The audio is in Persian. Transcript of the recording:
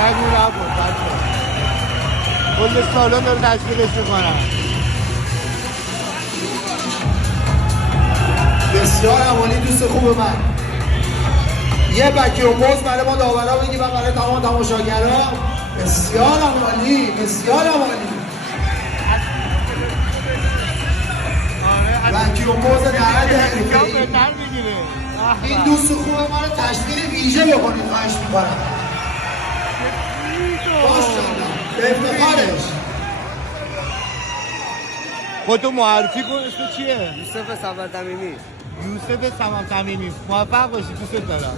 نگو نبود بچه کل سالن داره تشکیلش میکنم. بسیار عمالی دوست خوب من. یه بکی و پوز برای ما داورا بگی و برای تمام تماشاگرها. بسیار عمالی، بسیار عمالی. بکی و پوز در حد حرفه‌ای. این دوست خوب ما رو تشکیل ویژه بکنید خواهش میکنم. ماشاءالله به افتخارش. خودتو معرفی کن. اسم چیه؟ یوسف صمد تمیمی. یوسف صمد تمیمی. موفق باشی. دوست دارم.